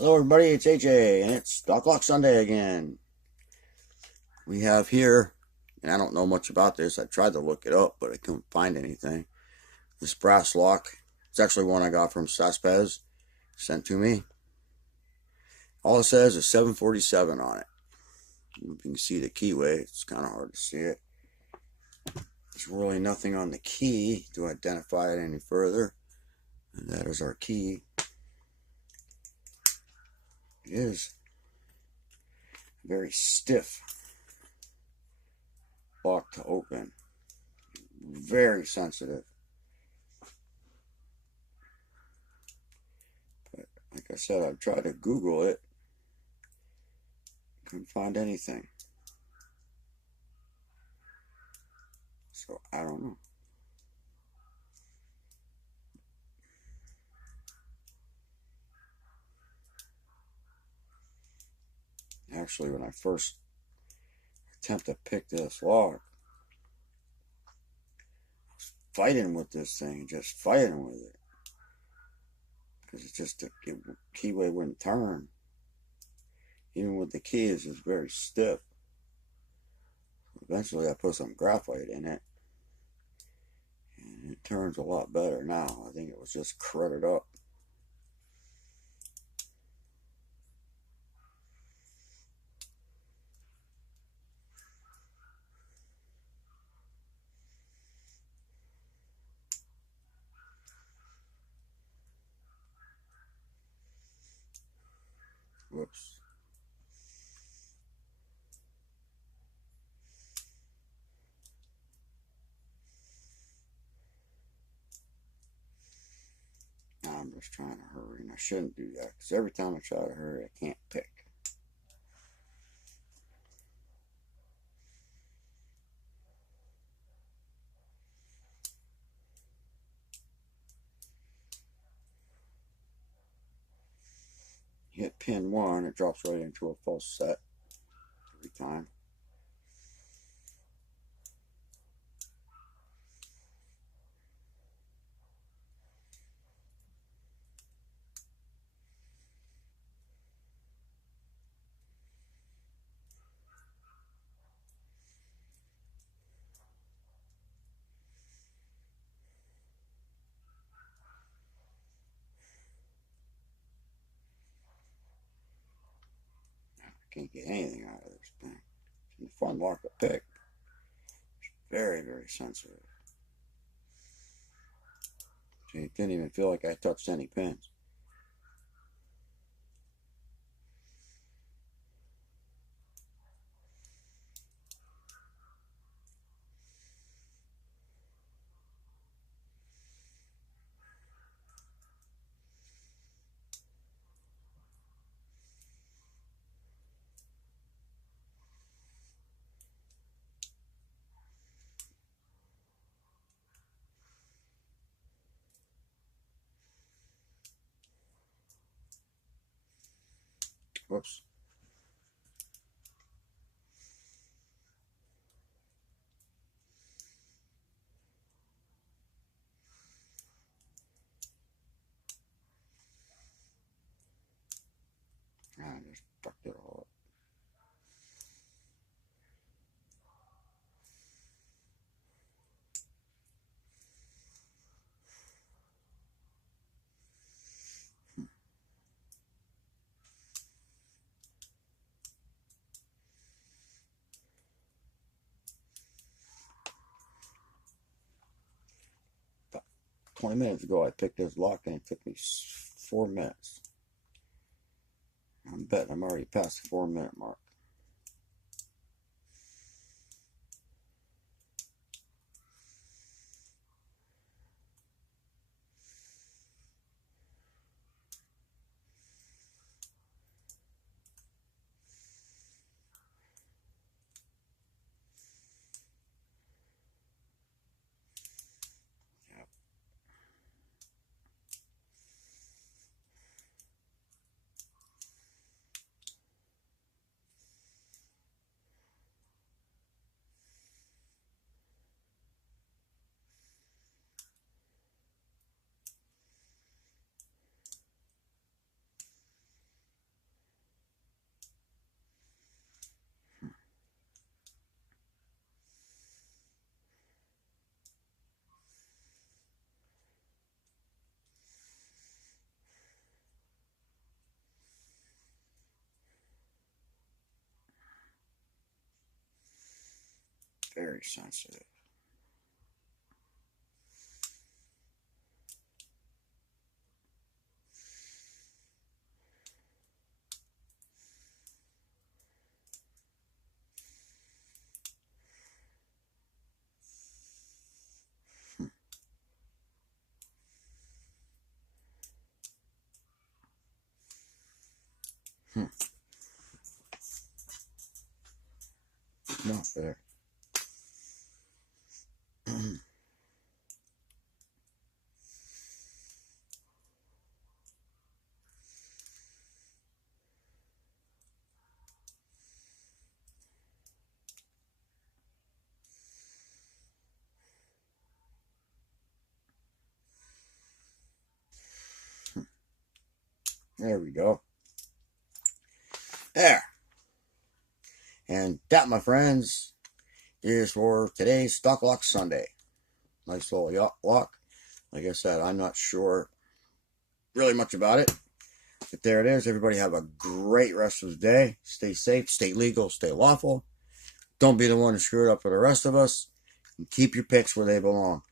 Hello everybody, it's AJ and it's Stock Sunday again. We have here, and I don't know much about this, I tried to look it up but I couldn't find anything. This brass lock, it's actually one I got from Saspes, sent to me. All it says is 747 on it. You can see the keyway, it's kind of hard to see it. There's really nothing on the key to identify it any further. And that is our key. It is very stiff lock to open. Very sensitive. But like I said, I've tried to Google it. Couldn't find anything. So I don't know. Actually, when I first attempted to pick this lock, I was fighting with this thing, just fighting with it. Because it just, the keyway wouldn't turn. Even with the key, it's just very stiff. Eventually, I put some graphite in it. And it turns a lot better now. I think it was just crudded up. Whoops. Now I'm just trying to hurry, and I shouldn't do that, because every time I try to hurry, I can't pick. Hit pin 1, it drops right into a false set every time. Can't get anything out of this thing. It's a fun lock to pick. It's very, very sensitive. See, it didn't even feel like I touched any pins. Whoops. I just fucked it all up. About 20 minutes ago, I picked this lock and it took me 4 minutes. I'm betting I'm already past the 4-minute mark. Very sensitive. Not fair. There we go. There. And that, my friends, is for today's Stock Lock Sunday. Nice little yacht lock. Like I said, I'm not sure really much about it. But there it is. Everybody have a great rest of the day. Stay safe, stay legal, stay lawful. Don't be the one to screw it up for the rest of us. And keep your picks where they belong.